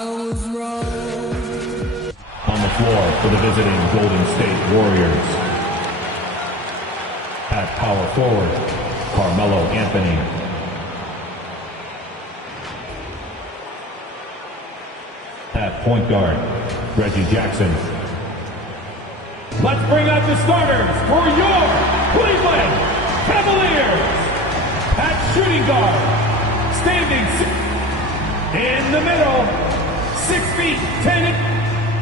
On the floor for the visiting Golden State Warriors. At power forward, Carmelo Anthony. At point guard, Reggie Jackson. Let's bring out the starters for your Cleveland Cavaliers. At shooting guard, standing in the middle, 6 feet 10 inches.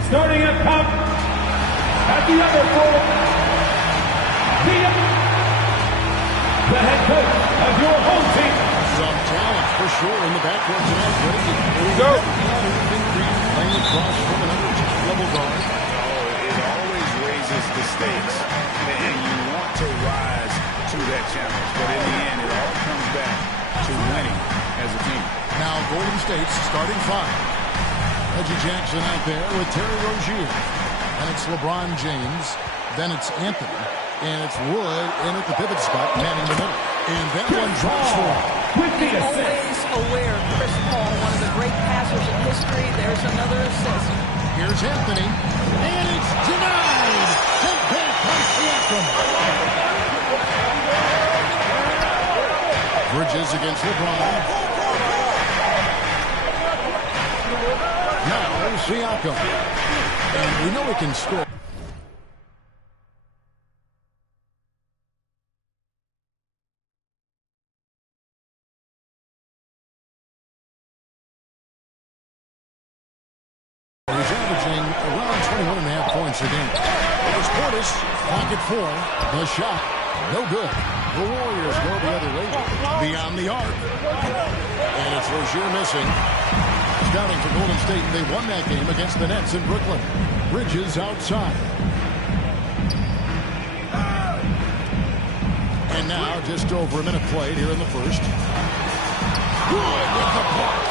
Starting at top, at the other floor, the head coach of your home team. Some talent for sure in the backcourt tonight. Here we go. Playing across from another level guard. Oh, it always raises the stakes, and you want to rise to that challenge. But in the end, it all comes back to winning as a team. Now Golden State's starting five. Reggie Jackson out there with Terry Rozier. And it's LeBron James. Then it's Anthony. And it's Wood in at the pivot spot, manning the middle. And that one drops for him. He's always aware of Chris Paul, one of the great passers in history. There's another assist. Here's Anthony. And it's denied. Sent back by Siakam. Bridges against LeBron. Now, Siakam. And we know he can score. He's averaging around 21.5 points a game. It's Portis, pocket four. The shot, no good. The Warriors go the other way. Beyond the arc. And it's Rozier missing. Scouting for Golden State, they won that game against the Nets in Brooklyn. Bridges outside. And now, just over a minute played here in the first. Wood with the block.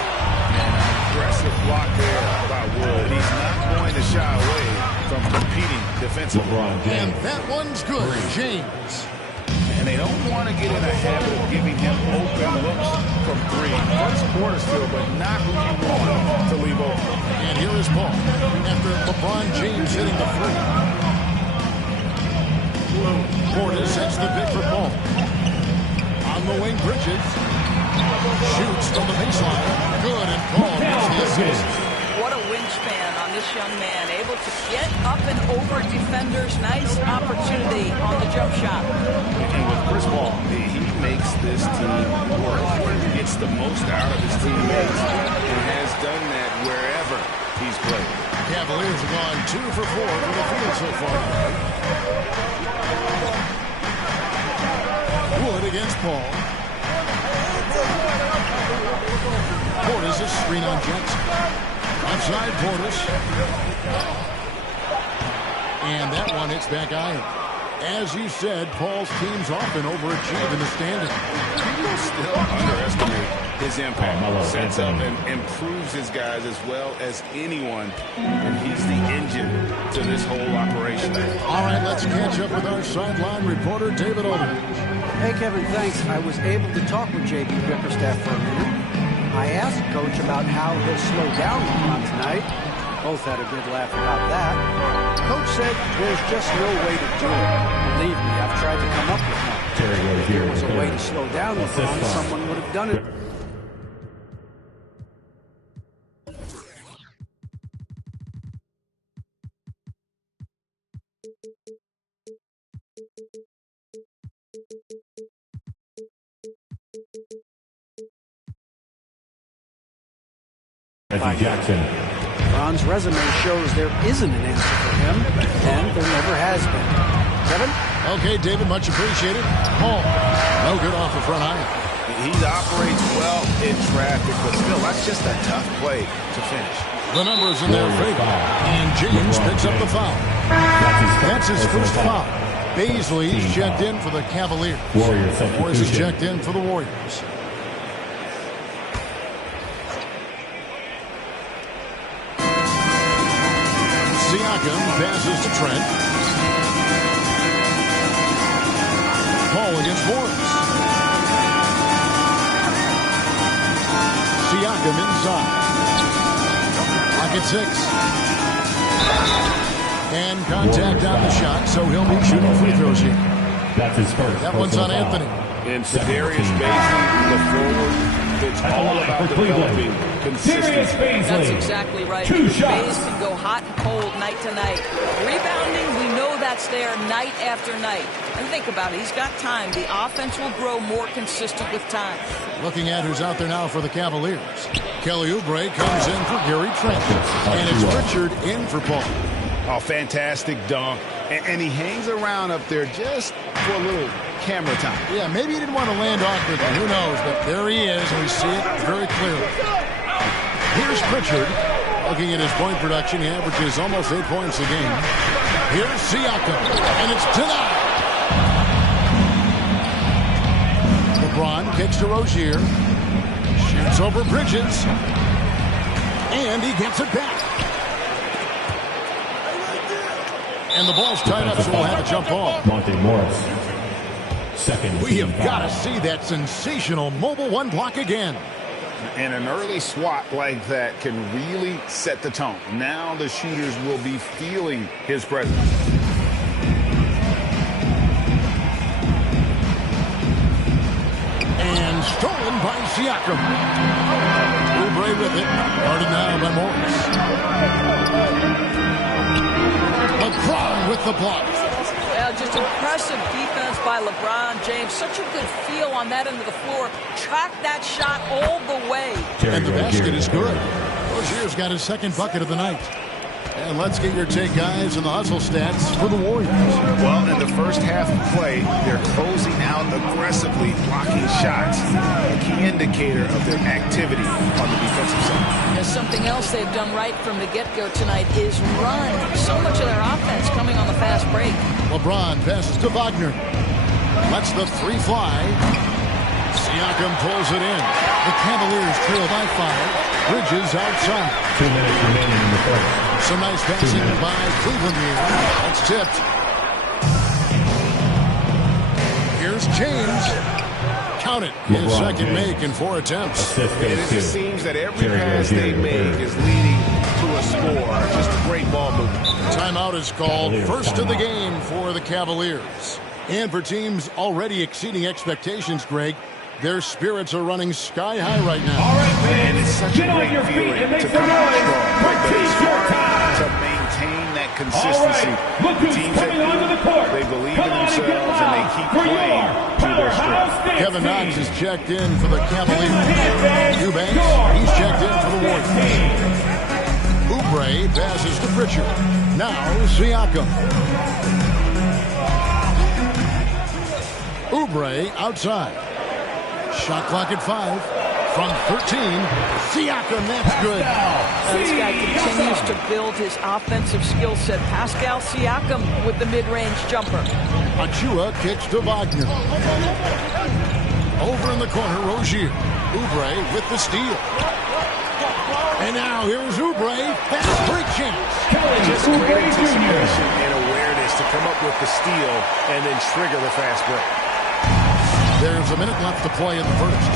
Aggressive block there by Wood. He's not going to shy away from competing defensively. And that one's good, James. And they don't want to get in a habit of giving him open looks from three. First quarter still, but not who you want to leave open. And here is Paul after LeBron James hitting the three. Portis hits the pick for Paul. On the wing, Bridges shoots from the baseline. Good, and Paul gets the assist. What a wingspan on this young man. Able to get up and over defenders. Nice opportunity on the jump shot. And with Chris Paul, he makes this team work. Gets the most out of his teammates and has done that wherever he's played. Cavaliers have gone 2 for 4 from the field so far. Wood against Paul. Portis is screen on Jackson. Outside Portis. And that one hits back iron. As you said, Paul's teams often overachieve in the standing. People still underestimate his impact. Sets up and improves his guys as well as anyone. And he's the engine to this whole operation. All right, let's catch up with our sideline reporter, David Aldridge. Hey, Kevin, thanks. I was able to talk with J.B. Bickerstaff for a minute. I asked Coach about how he'll slow down LeBron tonight. Both had a good laugh about that. Coach said there's just no way to do it. Believe me, I've tried to come up with one. If there was a way to slow down LeBron, someone would have done it. Reggie Jackson. LeBron's resume shows there isn't an answer for him, and there never has been. Kevin? Okay, David, much appreciated. Paul, no good off the front iron. He operates well in traffic, but still, that's just a tough play to finish. The numbers in their favor, and James picks up the foul. That's his first foul. Baisley's checked in for the Cavaliers. Morris is checked in for the Warriors. Siakam passes to Trent. Paul against Morris. Siakam inside. Clock at 6. And contact on the shot, so he'll be shooting free throws here. That's his first. That one's on Anthony. And Darius Bazley, the forward, it's all about developing consistency. That's exactly right. Two Bays shots. can go hot and cold night to night. Rebounding, we know that's there night after night. And think about it. He's got time. The offense will grow more consistent with time. Looking at who's out there now for the Cavaliers. Kelly Oubre comes in for Gary Trent. And it's Pritchard in for Paul. Oh, fantastic dunk. And he hangs around up there just for a little camera time. Yeah, maybe he didn't want to land awkwardly. Who knows? But there he is, and we see it very clearly. Here's Pritchard. Looking at his point production, he averages almost 8 points a game. Here's Siakam, and it's denied. LeBron kicks to Rozier. Shoots over Bridges. And he gets it back. And the ball's tied up, so we'll have a jump ball. Monte Morris. Second. We have got to see that sensational mobile one block again. And an early swat like that can really set the tone. Now the shooters will be feeling his presence. And stolen by Siakam. Oubre with it. Guarded now by Morris. LeBron with the block. Well, just impressive defense by LeBron James. Such a good feel on that end of the floor. Track that shot all the way. And the basket is good. Rozier's got his second bucket of the night. And let's get your take, guys, on the hustle stats for the Warriors. Well, in the first half of play, they're closing out aggressively, blocking shots. A key indicator of their activity on the defensive side. And something else they've done right from the get-go tonight is run. So much of their offense coming on the fast break. LeBron passes to Wagner. Lets the three fly. Siakam pulls it in. The Cavaliers trail by 5. Bridges outside. 2 minutes remaining in the first. Some nice passing by Cleveland here. That's tipped. Here's James. Count it. His second make in 4 attempts. And it just seems that every pass they make is leading to a score. Just a great ball movement. Timeout is called. First of the game for the Cavaliers. And for teams already exceeding expectations, Greg, their spirits are running sky high right now. All right, And man. it's such Get a on great your feet feeling and make to some come out noise strong. for But it's T-shirt hard time. to maintain that All consistency. right. Look who's Teams coming that onto the court. they believe Come in on themselves and they keep for playing your to their strength. powerhouse dance Kevin Knox team. is checked in for the Cavaliers. Eubanks, he's checked in for the Warriors. Oubre passes to Pritchard. Now Siakam. Oubre outside. Shot clock at 5. From 13, Siakam, that's good. This guy continues to build his offensive skill set. Pascal Siakam with the mid-range jumper. Achua kicks to Wagner. Over in the corner, Rozier. Oubre with the steal. And now here's Oubre. Fast break chance. Just great anticipation and awareness to come up with the steal and then trigger the fast break. There's a minute left to play in the first.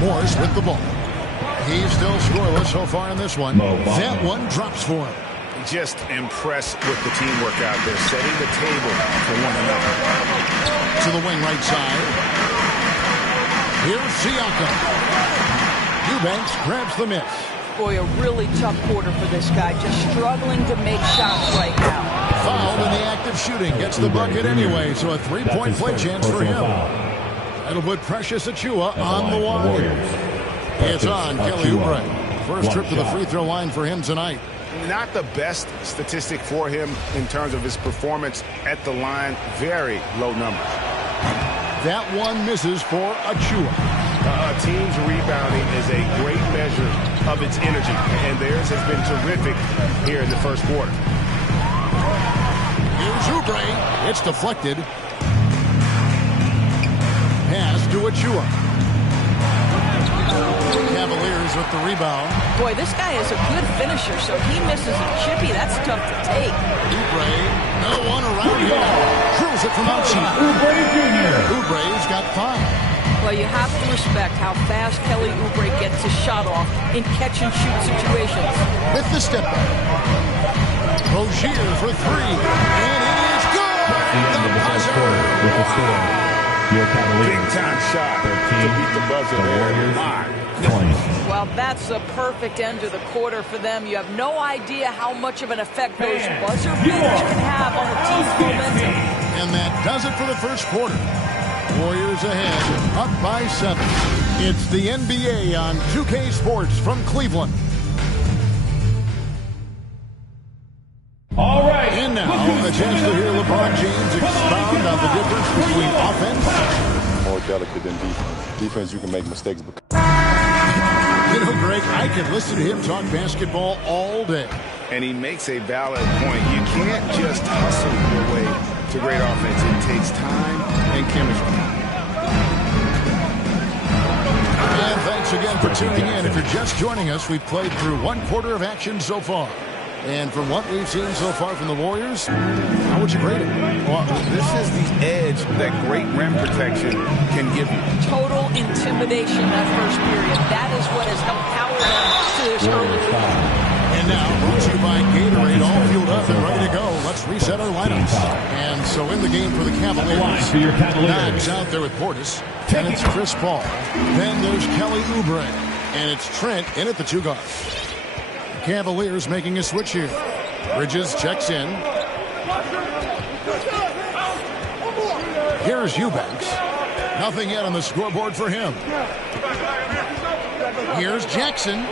Morris with the ball. He's still scoreless so far in this one. That one drops for him. Just impressed with the teamwork out there, setting the table for one another. To the wing right side. Here's Siakam. Eubanks grabs the miss. Boy, a really tough quarter for this guy. Just struggling to make shots right now. Fouled in the act of shooting. Gets the bucket anyway, so a three-point play chance for him. It'll put Precious Achua on the wide. It's on Kelly Oubre. First trip to the free throw line for him tonight. Not the best statistic for him in terms of his performance at the line. Very low numbers. That one misses for Achua. A team's rebounding is a great measure of its energy, and theirs has been terrific here in the first quarter. Here's Oubre. It's deflected. Pass to Achua. Cavaliers with the rebound. Boy, this guy is a good finisher, so he misses a chippy. That's tough to take. Oubre, no one around him. Drills it from outside. Oubre Jr. Oubre's got 5. Well, you have to respect how fast Kelly Oubre gets his shot off in catch-and-shoot situations. With the step back. Rozier for three. And it is good! The end of the first quarter with the score. Your Cavaliers. Big-time shot 13, to beat the buzzer the there. Warriors, My 20. Well, that's a perfect end to the quarter for them. You have no idea how much of an effect those buzzer beaters can have on a team's momentum. And that does it for the first quarter. Warriors ahead, up by 7. It's the NBA on 2K Sports from Cleveland. All right. And now, a chance to hear LeBron James expound on the difference between offense. More delicate than defense. Defense, you can make mistakes. You know, Greg, I could listen to him talk basketball all day. And he makes a valid point. You can't just hustle your way to great offense. It takes time and chemistry. And thanks again for tuning in. If you're just joining us, we've played through one quarter of action so far. And from what we've seen so far from the Warriors, how would you grade it? Well, this is the edge that great rim protection can give you. Total intimidation that first period. That is what has helped power them to this early lead. And now, brought to you by Gatorade, all fueled up and ready to go. Let's reset our lineups. And so in the game for the Cavaliers, Knox out there with Portis, and it's Chris Paul. Then there's Kelly Oubre, and it's Trent in at the 2 guard. Cavaliers making a switch here. Bridges checks in. Here's Eubanks. Nothing yet on the scoreboard for him. Here's Jackson.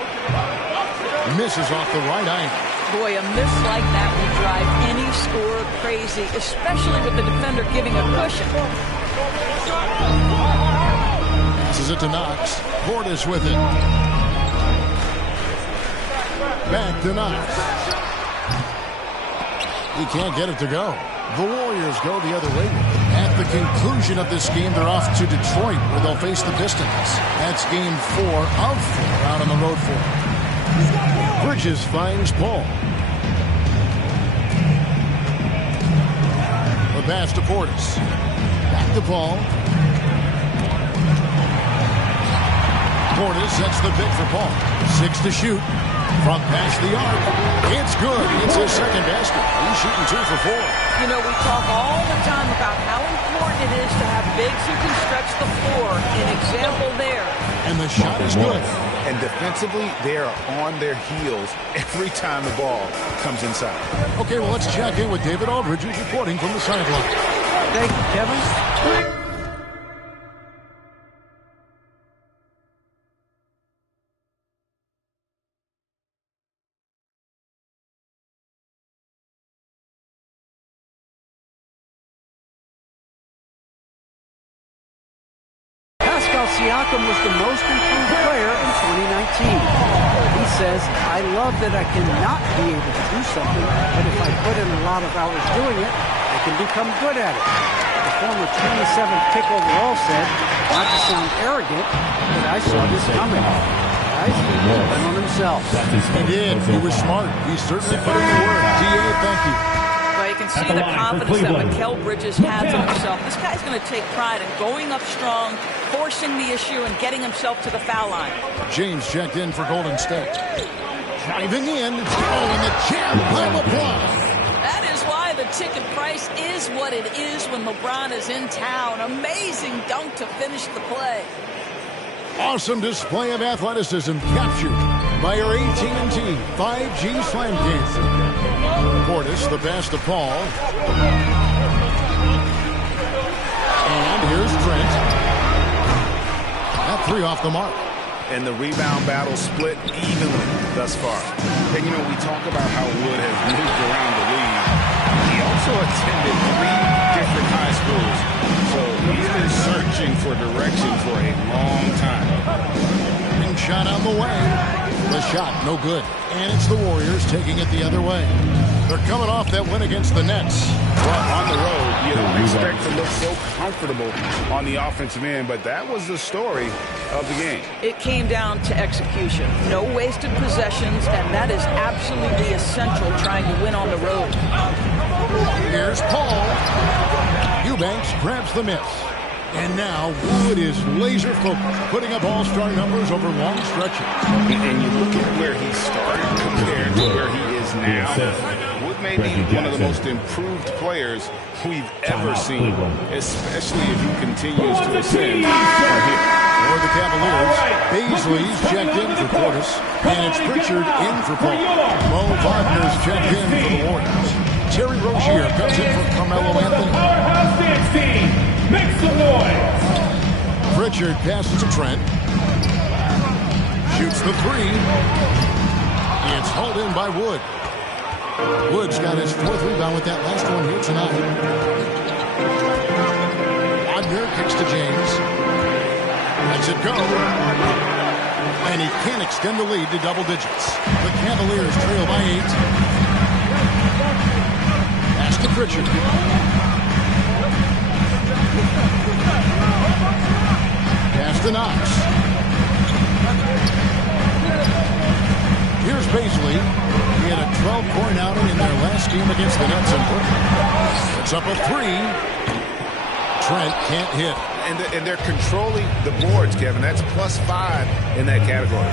Misses off the right iron. Boy, a miss like that will drive any scorer crazy, especially with the defender giving a cushion. Passes it to Knox. Portis with it. Back to Knox. He can't get it to go. The Warriors go the other way. At the conclusion of this game, they're off to Detroit, where they'll face the Pistons. That's game 4 of 4 out on the road for them. Bridges finds Paul. The pass to Portis. Back to Paul. Portis sets the pick for Paul. 6 to shoot. From past the arc. It's good. It's his second basket. He's shooting 2 for 4. You know, we talk all the time about how important it is to have bigs who can stretch the floor. An example there. And the shot is good. And defensively, they are on their heels every time the ball comes inside. Okay, well, let's check in with David Aldridge, who's reporting from the sideline. Thank you, Kevin. Siakam was the most improved player in 2019. He says, I love that I cannot be able to do something, but if I put in a lot of hours doing it, I can become good at it. The former 27th pick overall said, not to sound arrogant, but I saw this coming. Guys, he bet on himself. He did. He was smart. He certainly put in the work. DA, thank you. Well, you can see the confidence that Mikal Bridges has in himself. This guy's going to take pride in going up strong, forcing the issue, and getting himself to the foul line. James checked in for Golden State. Driving in. Oh, and the jam pile applies. That is why the ticket price is what it is when LeBron is in town. Amazing dunk to finish the play. Awesome display of athleticism captured by our AT&T 5G Slam Cam. Portis, the pass to Paul. And here's Trent. That 3 off the mark. And the rebound battle split evenly thus far. And, you know, we talk about how Wood has moved around the league. He also attended 3 different high schools. So he's been searching for direction for a long time. Big shot on the way. The shot, no good. And it's the Warriors taking it the other way. They're coming off that win against the Nets. Well, on the road, you don't expect to look so comfortable on the offensive end, but that was the story of the game. It came down to execution. No wasted possessions, and that is absolutely essential trying to win on the road. Here's Paul. Eubanks grabs the miss. And now Wood is laser focused, putting up all-star numbers over long stretches. And you look at where he started compared to where he is now. Wood may be one of the most improved players we've ever seen, especially if he continues to ascend from here. For the Cavaliers, Baisley's checked in for Portis, and it's Pritchard in for Paul. Mo Wagner's checked in for the Warriors. Terry Rozier comes in for Carmelo Anthony. Powerhouse dance team, make some noise. Pritchard passes to Trent. Shoots the three. It's hauled in by Wood. Wood's got his 4th rebound with that last one here tonight. Wagner kicks to James. Lets it go. And he can't extend the lead to double digits. The Cavaliers trail by 8. Pass to Pritchard. Pass to Knox. Here's Baisley. He had a 12-point outing in their last game against the Nets in Brooklyn. It's up a 3. Trent can't hit. And they're controlling the boards, Kevin. That's +5 in that category.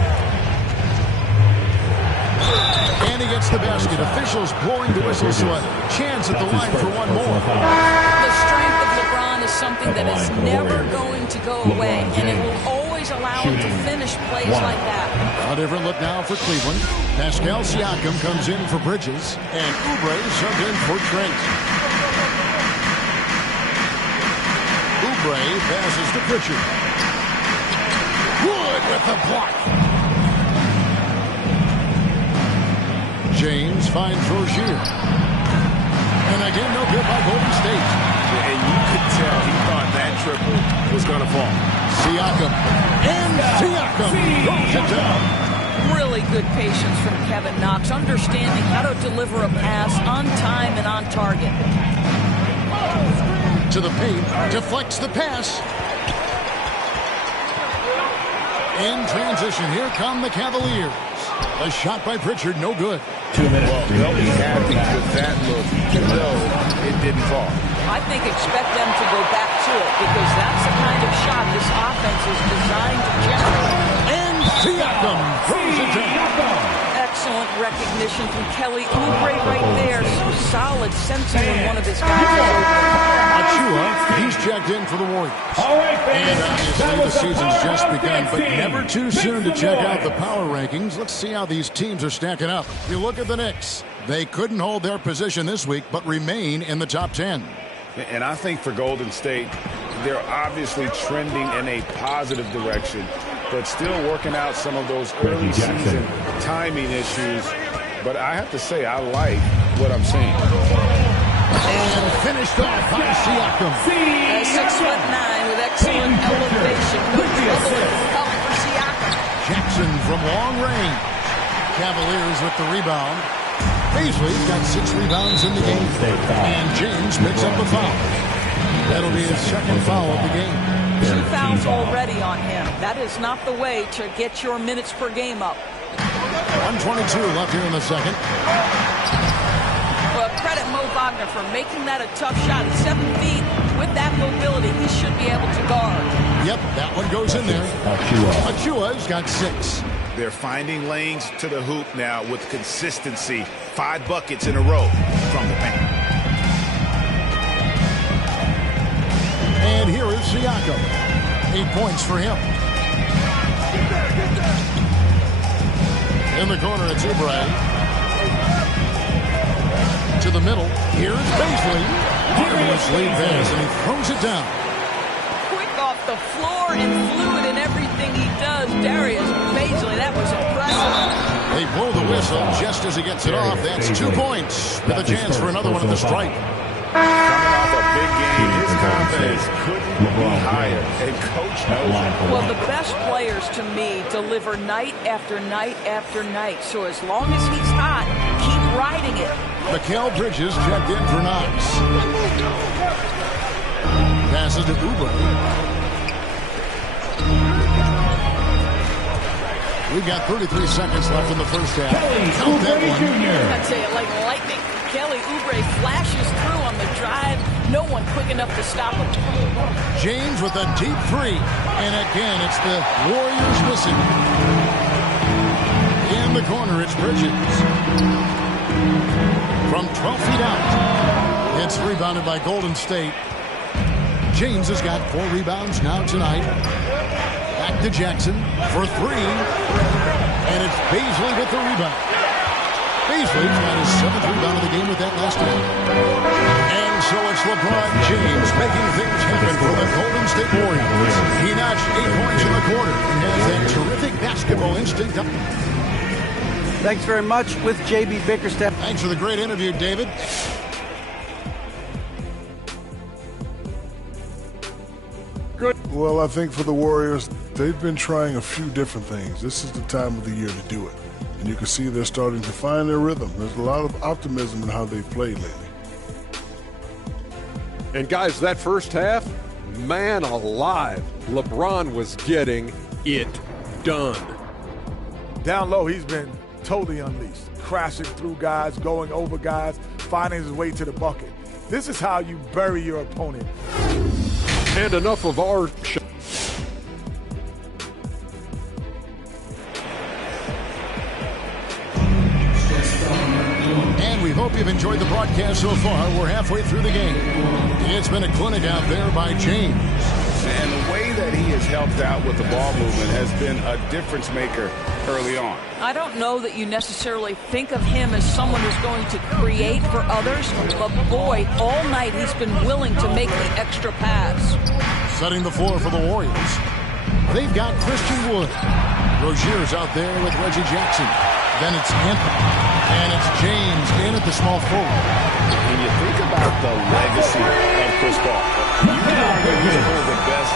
And he gets the basket. Officials blowing the whistle, so a chance at the line for one more. The strength of LeBron is something that is never going to go away, and it will always allow him to finish plays like that. A different look now for Cleveland. Pascal Siakam comes in for Bridges, and Oubre subbed in for Trent. Oubre passes to Pritchard. Wood with the block. James finds Rozier. And again, no good by Golden State. And you could tell he thought that triple was going to fall. Siakam. And Siakam throws it down. Really good patience from Kevin Knox, understanding how to deliver a pass on time and on target. To the paint, deflects the pass. In transition, here come the Cavaliers. A shot by Pritchard, no good. 2 minutes. Well, they'll be happy with that look, even though it didn't fall. I think expect them to go back to it, because that's the kind of shot this offense is designed to generate. And Siakam throws it down. Excellent recognition from Kelly Oubre right there. So solid, sensing when one of his guys is open. Achua, he's checked in for the Warriors. All right, fans. And obviously the season's just begun, but never too soon to check out the power rankings. Let's see how these teams are stacking up. If you look at the Knicks, they couldn't hold their position this week, but remain in the top 10. And I think for Golden State, they're obviously trending in a positive direction, but still working out some of those early season timing issues. But I have to say, I like what I'm seeing. And finished off by Siakam. 6'9" with excellent elevation. No trouble help for Siakam. Jackson from long range. Cavaliers with the rebound. Baisley's got 6 rebounds in the game. And James picks up a foul. That'll be his second foul of the game. 2 fouls already on him. That is not the way to get your minutes per game up. 1:22 left here in the second. Well, credit Mo Wagner for making that a tough shot. At 7 feet, with that mobility, he should be able to guard. Yep, that one goes in there. Achua's got 6. They're finding lanes to the hoop now with consistency. 5 buckets in a row from the paint. And here is Siakam. 8 points for him. In the corner, it's Oubre. To the middle. Here's Baisley. Marvelous lead pass, and he throws it down. Quick off the floor and fluid in everything he does. Darius Baisley, that was impressive. They blow the whistle just as he gets it off. That's 2 points with a chance for another one at the stripe. Coming off a big game, his confidence couldn't be higher. And Coach knows it. Well, the best players to me deliver night after night after night. So as long as he's hot, keep riding it. Mikal Bridges checked in for Knox. Passes to Oubre. We've got 33 seconds left in the first half. Kelly Count that Oubre one. Jr. I'd say it like lightning. Kelly Oubre flashes through on the drive. No one quick enough to stop him. James with a deep three. And again, it's the Warriors missing. In the corner, it's Bridges. From 12 feet out. It's rebounded by Golden State. James has got 4 rebounds now tonight. Back to Jackson for 3. And it's Beasley with the rebound. Beasley's got his 7th rebound of the game with that last one. And so it's LeBron James making things happen for the Golden State Warriors. He notched 8 points in the quarter and has that terrific basketball instinct. Thanks very much with J.B. Bickerstaff. Thanks for the great interview, David. Well, I think for the Warriors, they've been trying a few different things. This is the time of the year to do it. And you can see they're starting to find their rhythm. There's a lot of optimism in how they've played lately. And guys, that first half, man alive, LeBron was getting it done. Down low, he's been totally unleashed. Crashing through guys, going over guys, finding his way to the bucket. This is how you bury your opponent. And enough of our show. And we hope you've enjoyed the broadcast so far. We're halfway through the game. It's been a clinic out there by James. And the way that he has helped out with the ball movement has been a difference maker early on. I don't know that you necessarily think of him as someone who's going to create for others, but boy, all night he's been willing to make the extra pass. Setting the floor for the Warriors. They've got Christian Wood. Rozier's out there with Reggie Jackson. Then it's Anthony. And it's James in at the small forward. When you think about the legacy of Chris Paul, you can argue he's one of the best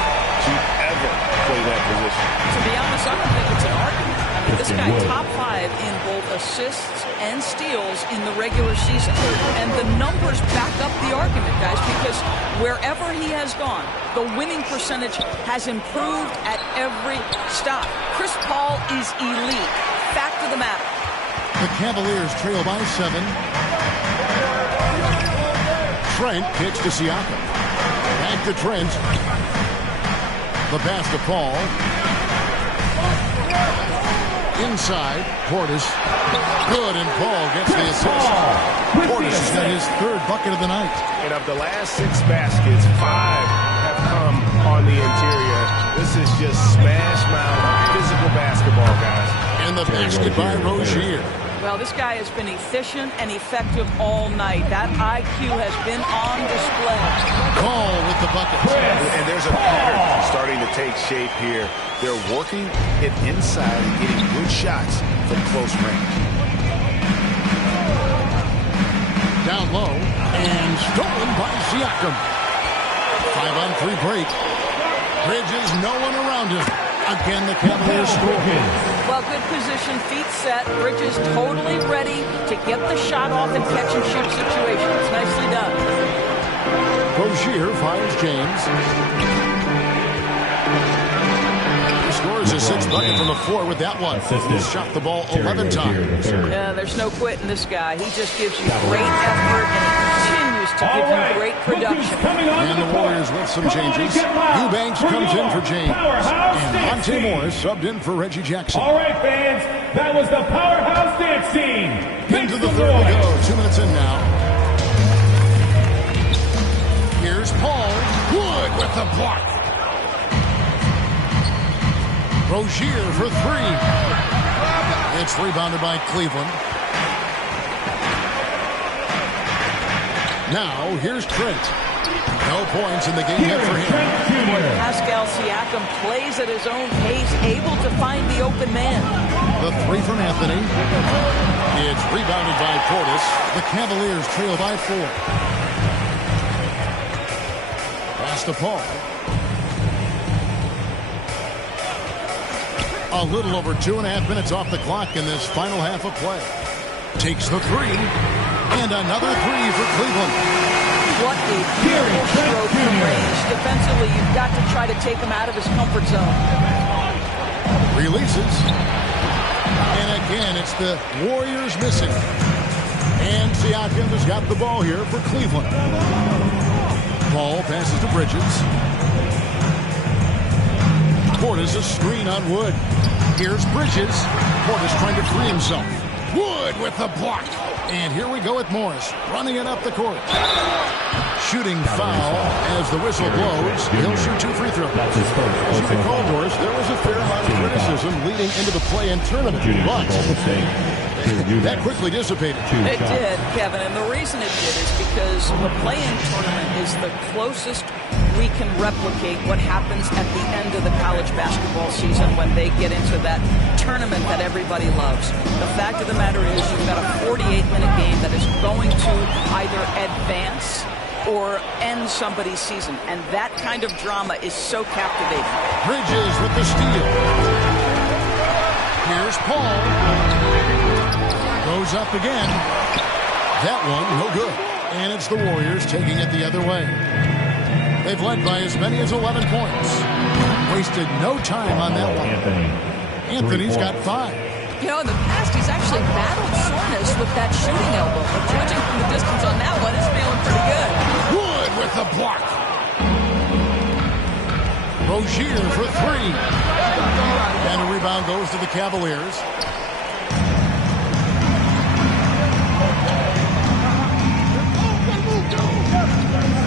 to ever play that position. To be honest, I don't think it's an argument. I mean, this guy top 5 in both assists and steals in the regular season. And the numbers back up the argument, guys, because wherever he has gone, the winning percentage has improved at every stop. Chris Paul is elite. Fact of the matter. The Cavaliers trail by 7. Trent kicks to Siakam. Back to Trent. The pass to Paul. Inside, Portis. Good, and Paul gets the assist. Portis has got his 3rd bucket of the night. And of the last 6 baskets, 5 have come on the interior. This is just smash mouth physical basketball, guys. And the basket by Rozier. Well, this guy has been efficient and effective all night. That IQ has been on display. Paul with the bucket. And there's a pattern starting to take shape here. They're working it inside and getting good shots from close range. Down low and stolen by Siakam. 5-on-3 break. Bridges, no one around him. Again, the Cavaliers score. Well, good position, feet set. Bridges totally ready to get the shot off and catch and shoot situations. Nicely done. Rozier fires James. He scores his 6th bucket from the floor with that one. He's shot the ball 11 times. Yeah, there's no quitting this guy. He just gives you great effort and he continues to give you great production. And the Warriors with some changes. Eubanks comes in for James. And Monte Morris subbed in for Reggie Jackson. All right, fans, that was the powerhouse dance scene. Into the 3rd we go. 2 minutes in now. Here's Paul. Wood with the block. Rozier for 3. It's rebounded by Cleveland. Now, here's Trent. No points in the game yet for him. Pascal Siakam plays at his own pace, able to find the open man. The 3 from Anthony. It's rebounded by Portis. The Cavaliers trail by 4. Pass to Paul. A little over 2.5 minutes off the clock in this final half of play. Takes the 3. And another 3 for Cleveland. What a beautiful stroke from range. Defensively, you've got to try to take him out of his comfort zone. Releases. Again, it's the Warriors missing. And Siakam has got the ball here for Cleveland. Ball passes to Bridges. Portis, a screen on Wood. Here's Bridges. Portis trying to free himself. Wood with the block. And here we go with Morris running it up the court. Shooting foul as the whistle blows. He'll shoot 2 free throws. As you recall, Doris, there was a fair amount of criticism leading into the play-in tournament. But that quickly dissipated. It did, Kevin, and the reason it did is because the play-in tournament is the closest we can replicate what happens at the end of the college basketball season when they get into that tournament that everybody loves. The fact of the matter is you've got a 48-minute game that is going to either advance or end somebody's season, and that kind of drama is so captivating. Bridges with the steal. Here's Paul. Goes up again. That one, no good. And it's the Warriors taking it the other way. They've led by as many as 11 points. Wasted no time on that one. Anthony's got 5. You know, in the past, he's actually battled soreness with that shooting elbow. But judging from the distance on that one, it's feeling pretty good. Wood with the block. Rozier for 3. And a rebound goes to the Cavaliers.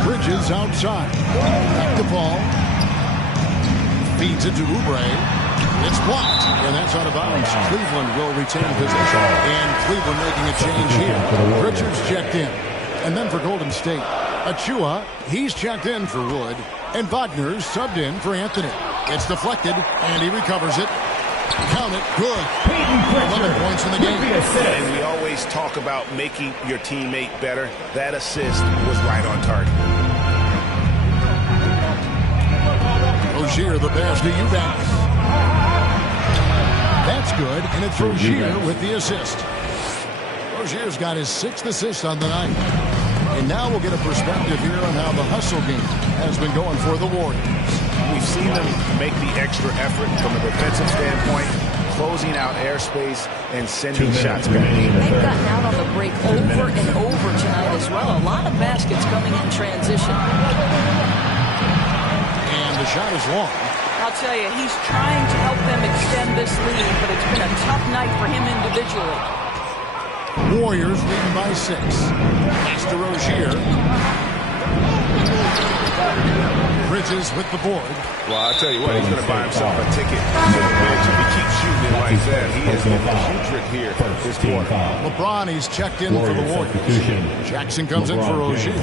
Bridges outside. Back to Paul. Feeds it to Oubre. It's blocked, and that's out of bounds. Cleveland will retain possession. And Cleveland making a change here. Richards checked in. And then for Golden State, Achua, he's checked in for Wood. And Wagner's subbed in for Anthony. It's deflected, and he recovers it. Count it. Good. 11 points in the game. And we always talk about making your teammate better. That assist was right on target. Rozier, the pass to Eubanks. That's good, and it's Rozier with the assist. Rozier's got his 6th assist on the night. And now we'll get a perspective here on how the hustle game has been going for the Warriors. We've seen them make the extra effort from a defensive standpoint, closing out airspace and sending shots back. They've gotten out on the break over and over tonight as well. A lot of baskets coming in transition. And the shot is long. I'll tell you, he's trying to help them extend this lead, but it's been a tough night for him individually. Warriors leading by 6. Pass to Rozier. Bridges with the board. Well, I'll tell you what, he's going to buy himself a ticket to the bench if he keeps shooting it like that. He has been putrid here this quarter. LeBron, he's checked in for the Warriors. Jackson comes in for Rozier.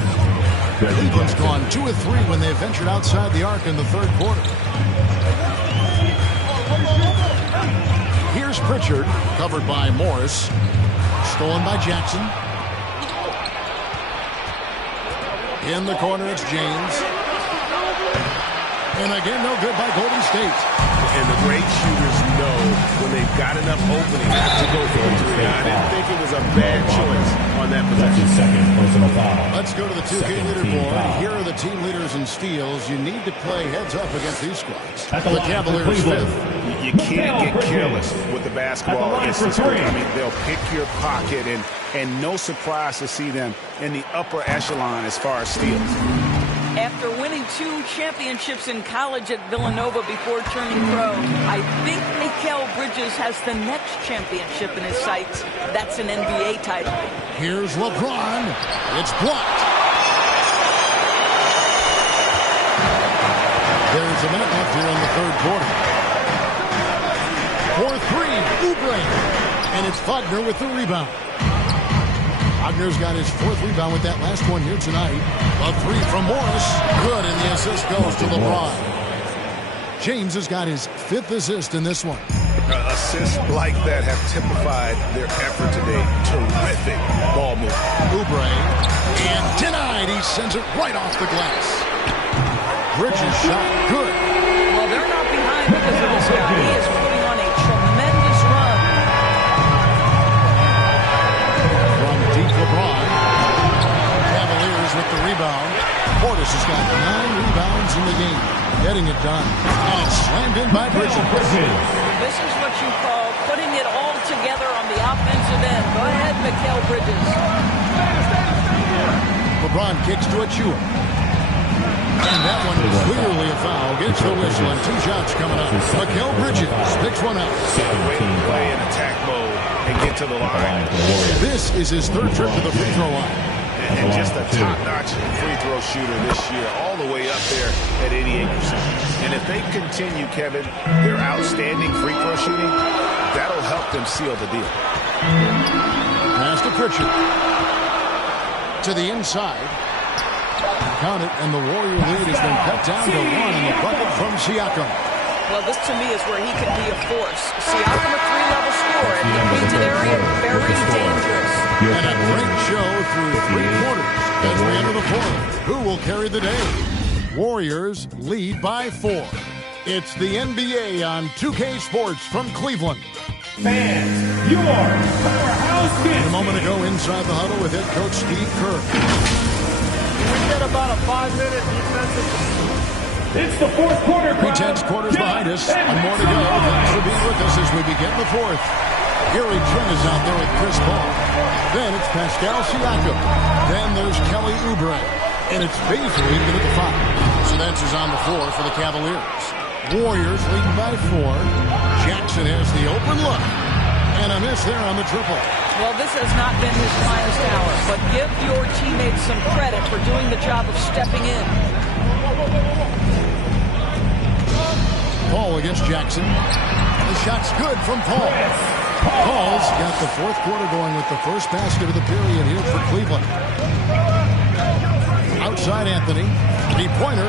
Cleveland's gone 2 of 3 when they ventured outside the arc in the 3rd quarter. Here's Pritchard, covered by Morris. Stolen by Jackson. In the corner, it's James. And again, no good by Golden State. And the great shooters know when they've got enough opening to go for a 3. I didn't think it was a bad choice on that possession. Second personal foul. Let's go to the 2K leaderboard. Here are the team leaders in steals. You need to play heads up against these squads. The Cavaliers 5th. You can't get careless with the basketball against this group. I mean, they'll pick your pocket, and no surprise to see them in the upper echelon as far as steals. After winning 2 championships in college at Villanova before turning pro, I think Mikal Bridges has the next championship in his sights. That's an NBA title. Here's LeBron. It's blocked. There's a minute left here in the 3rd quarter. For 3, Oubre. And it's Wagner with the rebound. Wagner's got his 4th rebound with that last one here tonight. A 3 from Morris. Good, and the assist goes to LeBron. James has got his 5th assist in this one. Assists like that have typified their effort today. Terrific ball move. Oubre. And denied. He sends it right off the glass. Bridges shot. Good. Well, they're not behind because of this guy. He is putting on a tremendous run. From deep LeBron. Cavaliers with the rebound. Portis has got 9 rebounds in the game. Getting it done. And it's slammed in by Bridges. This is what you call putting it all together on the offensive end. Go ahead, Mikal Bridges. LeBron kicks to Achua. And that one is clearly a foul. Gets the whistle and 2 shots coming up. Mikal Bridges picks one out. Way to play in attack mode and get to the line. This is his 3rd trip to the free throw line. And just a top-notch free throw shooter this year, all the way up there at 88%. And if they continue, Kevin, their outstanding free throw shooting, that'll help them seal the deal. Pass to Pritchard. To the inside. Count it, and the Warrior lead has been cut down to 1 in the bucket from Siakam. Well, this to me is where he can be a force. Siakam, a 3-level scorer in the painted area, very dangerous. And a great show through 3 quarters as we enter the 4th. Who will carry the day? Warriors lead by 4. It's the NBA on 2K Sports from Cleveland. Fans, your powerhouse A moment ago inside the huddle with head coach Steve Kerr. We get about a 5-minute defensive. It's the 4th quarter. 3 tenths quarters behind us, and more to go. Thanks for being with us as we begin the 4th. Gary Trent is out there with Chris Paul. Then it's Pascal Siakam. Then there's Kelly Oubre. And it's Bazley at the 5. So that's who's on the floor for the Cavaliers. Warriors leading by 4. Jackson has the open look. And a miss there on the triple. Well, this has not been his finest hour, but give your teammates some credit for doing the job of stepping in. Paul against Jackson. The shot's good from Paul. Paul's got the 4th quarter going with the first basket of the period here for Cleveland. Outside Anthony. Three-pointer.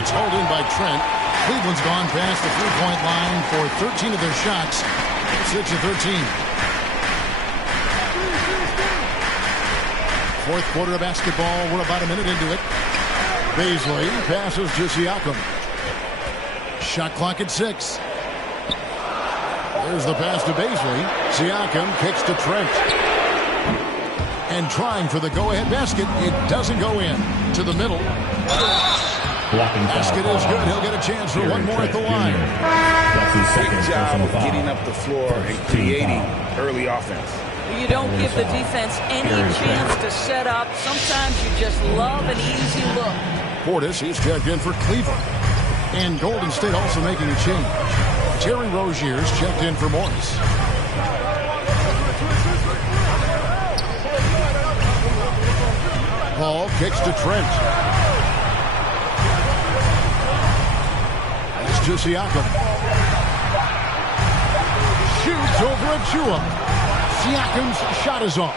It's hauled in by Trent. Cleveland's gone past the 3-point line for 13 of their shots. 6 of 13. 4th quarter of basketball. We're about a minute into it. Bazley passes to Siakam. Shot clock at 6. There's the pass to Bazley. Siakam kicks to Trent. And trying for the go-ahead basket. It doesn't go in. To the middle. Basket is good. He'll get a chance for one more at the line. Great job of getting up the floor and creating early offense. You don't give the defense any chance to set up. Sometimes you just love an easy look. Portis, he's checked in for Cleveland. And Golden State also making a change. Terry Rozier's checked in for Morris. Paul kicks to Trent. That's to Siakam. Shoots over Achua. Siakam's shot is off.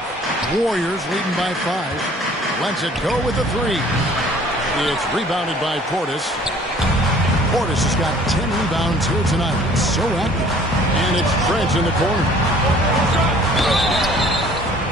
Warriors leading by 5. Lets it go with the 3. It's rebounded by Portis. Portis has got 10 rebounds here tonight. So active. And it's Trent in the corner.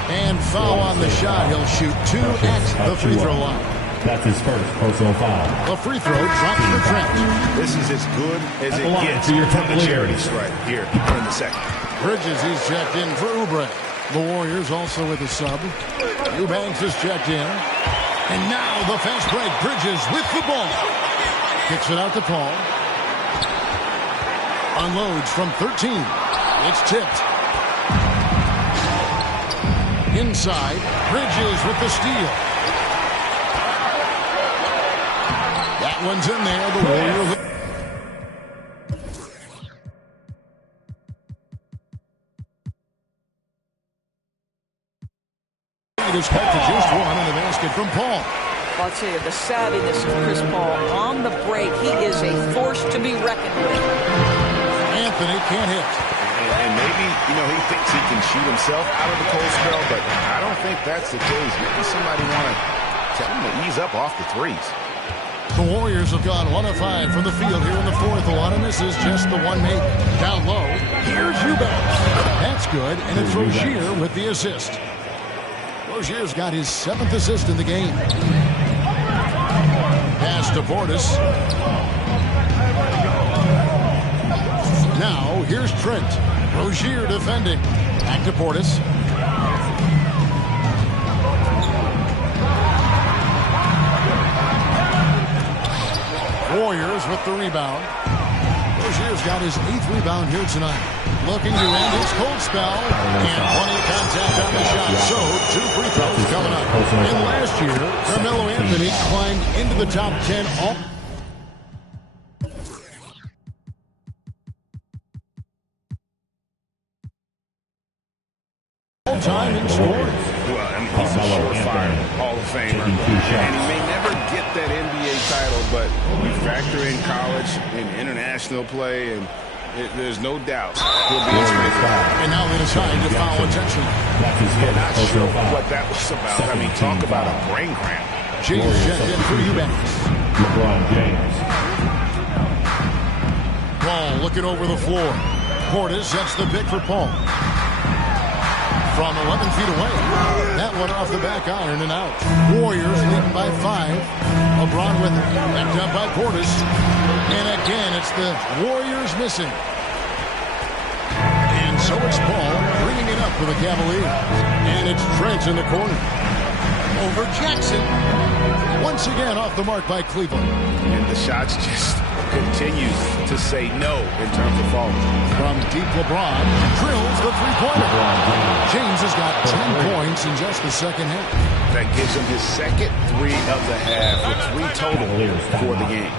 And foul on the shot. He'll shoot 2 at the free throw line. That's his first personal foul. A free throw drops for Trent. This is as good as it gets from the charity stripe here in the 2nd. Bridges, he's checked in for Oubre. The Warriors also with a sub. Eubanks is checked in. And now the fast break. Bridges with the ball. Kicks it out to Paul. Unloads from 13. It's tipped. Inside. Bridges with the steal. That one's in there. The Warrior. Is cut to just 1 in the basket from Paul. I'll tell you, the savviness of Chris Paul on the break, he is a force to be reckoned with. Anthony can't hit. And maybe, he thinks he can shoot himself out of the cold spell, but I don't think that's the case. Maybe somebody want to tell him to ease up off the threes. The Warriors have gone 1 of 5 from the field here in the 4th. A lot of misses, just the one made. Down low, here's Eubanks. That's good, and it's Rozier with the assist. Rozier's got his 7th assist in the game. Pass to Portis. Now, here's Trent. Rozier defending. Back to Portis. Warriors with the rebound. Rozier's got his 8th rebound here tonight. Looking to end his cold spell. And plenty of contact on the shot. So, 2 free throws coming up. And last year, Carmelo Anthony climbed into the top 10 all-time in scoring. Well, I mean, he's a surefire Hall of Famer. And he may never get that NBA title, but you factor in college and international play, and there's no doubt he'll be inspired. And now they decide to foul attention. Yeah, not sure what that was about. I mean, talk about a brain cramp. James checked in for Eubanks. LeBron James. Paul looking over the floor. Portis sets the pick for Paul. From 11 feet away. That one off the back iron and out. Warriors leading by 5. LeBron with it. Backed up by Portis. And again, it's the Warriors missing. And so it's Paul bringing it up for the Cavaliers. And it's Trent in the corner. Over Jackson. Once again off the mark by Cleveland. And the shots just continue to say no in terms of falling. From deep, LeBron drills the three-pointer. James has got 10 points in just the second half. That gives him his second 3 of the half with 3 total for the game.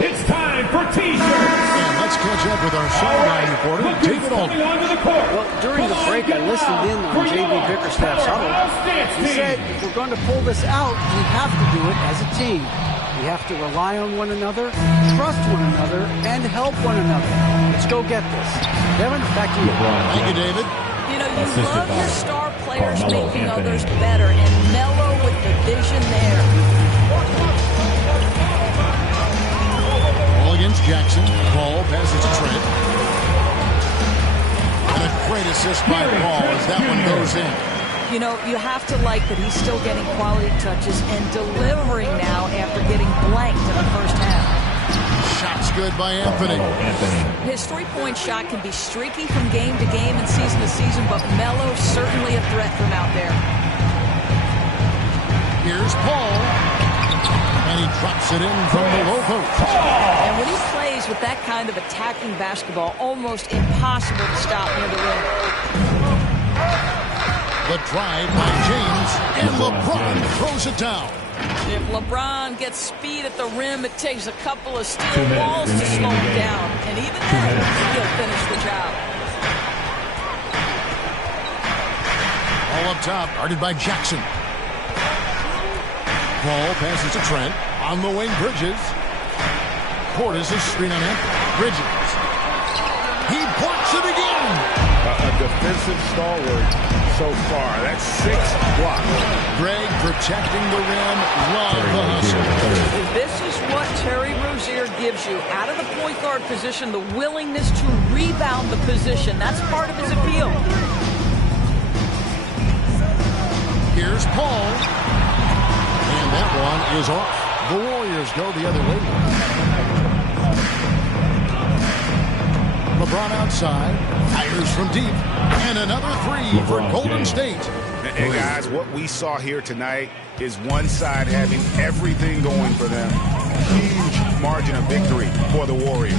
It's time for T-shirts. And let's catch up with our sideline reporter, David Aldridge. Well, during the break, I listened in on J.B. Bickerstaff's huddle. He said, if we're going to pull this out, we have to do it as a team. We have to rely on one another, trust one another, and help one another. Let's go get this. Devin, back to you. Thank you, David. You know, you love your star players making others better, and Melo with the vision there. Ball against Jackson. Paul passes to Trent. And a great assist by Paul as that one goes in. You know, you have to like that he's still getting quality touches and delivering now after getting blanked in the first half. Shots good by Anthony. His three-point shot can be streaky from game to game and season to season, but Melo's certainly a threat from out there. Here's Paul. And he drops it in from the low post. And when he plays with that kind of attacking basketball, almost impossible to stop near the rim. The drive by James, and LeBron throws it down. If LeBron gets speed at the rim, it takes a couple of steel walls to slow him down. And even then, he'll finish the job. All up top, guarded by Jackson. Paul passes to Trent. On the wing, Bridges. Portis is screen on him. Bridges. He blocks it again. A defensive stalwart so far. That's 6 blocks. Greg protecting the rim. Love the hustle. This is what Terry Rozier gives you. Out of the point guard position, the willingness to rebound the position. That's part of his appeal. Here's Paul. And that one is off. The Warriors go the other way. LeBron outside, fires from deep, and another three for Golden State. And guys, what we saw here tonight is one side having everything going for them. Huge margin of victory for the Warriors.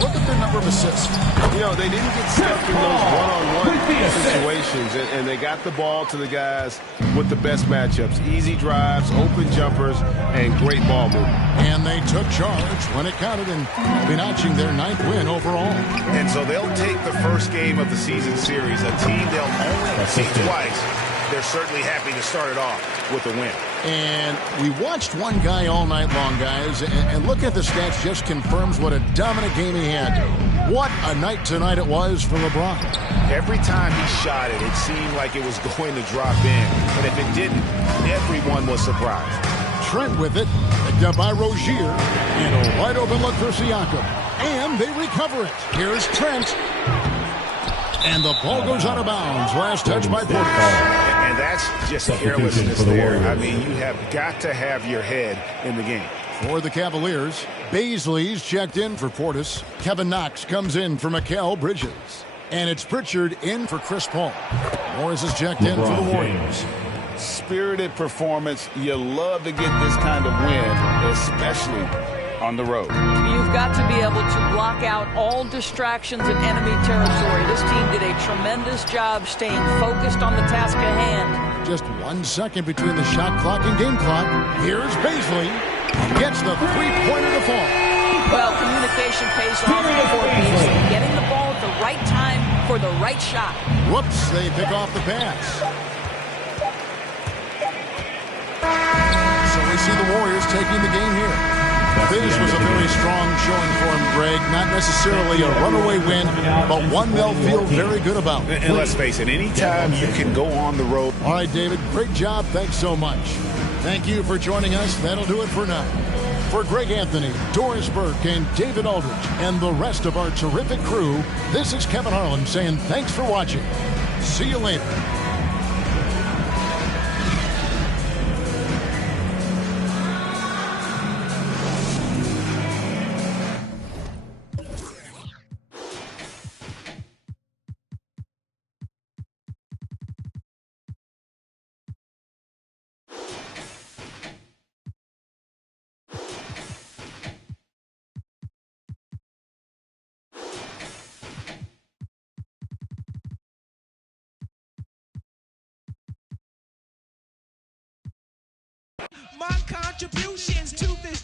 Look at their number of assists. You know, they didn't get stuck in those one-on-one situations, and they got the ball to the guys with the best matchups. Easy drives, open jumpers, and great ball movement. And they took charge when it counted, and be notching their 9th win overall. And so they'll take the first game of the season series, a team they'll only see twice. They're certainly happy to start it off with a win. And we watched one guy all night long, guys, and look at the stats just confirms what a dominant game he had. What a night tonight it was for LeBron. Every time he shot it, it seemed like it was going to drop in. But if it didn't, everyone was surprised. Trent with it, picked up by Rozier, and a wide open look for Siakam. And they recover it. Here's Trent. And the ball goes out of bounds. Last touch by Portis. And that's just carelessness there. I mean, you have got to have your head in the game. For the Cavaliers, Baisley's checked in for Portis. Kevin Knox comes in for Mikal Bridges. And it's Pritchard in for Chris Paul. Morris is checked in for the Warriors. Spirited performance. You love to get this kind of win, especially on the road. You've got to be able to block out all distractions in enemy territory. This team did a tremendous job staying focused on the task at hand. Just 1 second between the shot clock and game clock. Here's Baisley. Gets the three-pointer to fall. Well, communication pays off for Baisley. Getting the ball at the right time for the right shot. Whoops, they pick off the pass. So we see the Warriors taking the game here. This was a very strong showing for him, Greg. Not necessarily a runaway win, but one they'll feel very good about. And let's face it, anytime you can go on the road. All right, David, great job. Thanks so much. Thank you for joining us. That'll do it for now. For Greg Anthony, Doris Burke, and David Aldridge, and the rest of our terrific crew, this is Kevin Harlan saying thanks for watching. See you later. My contributions to this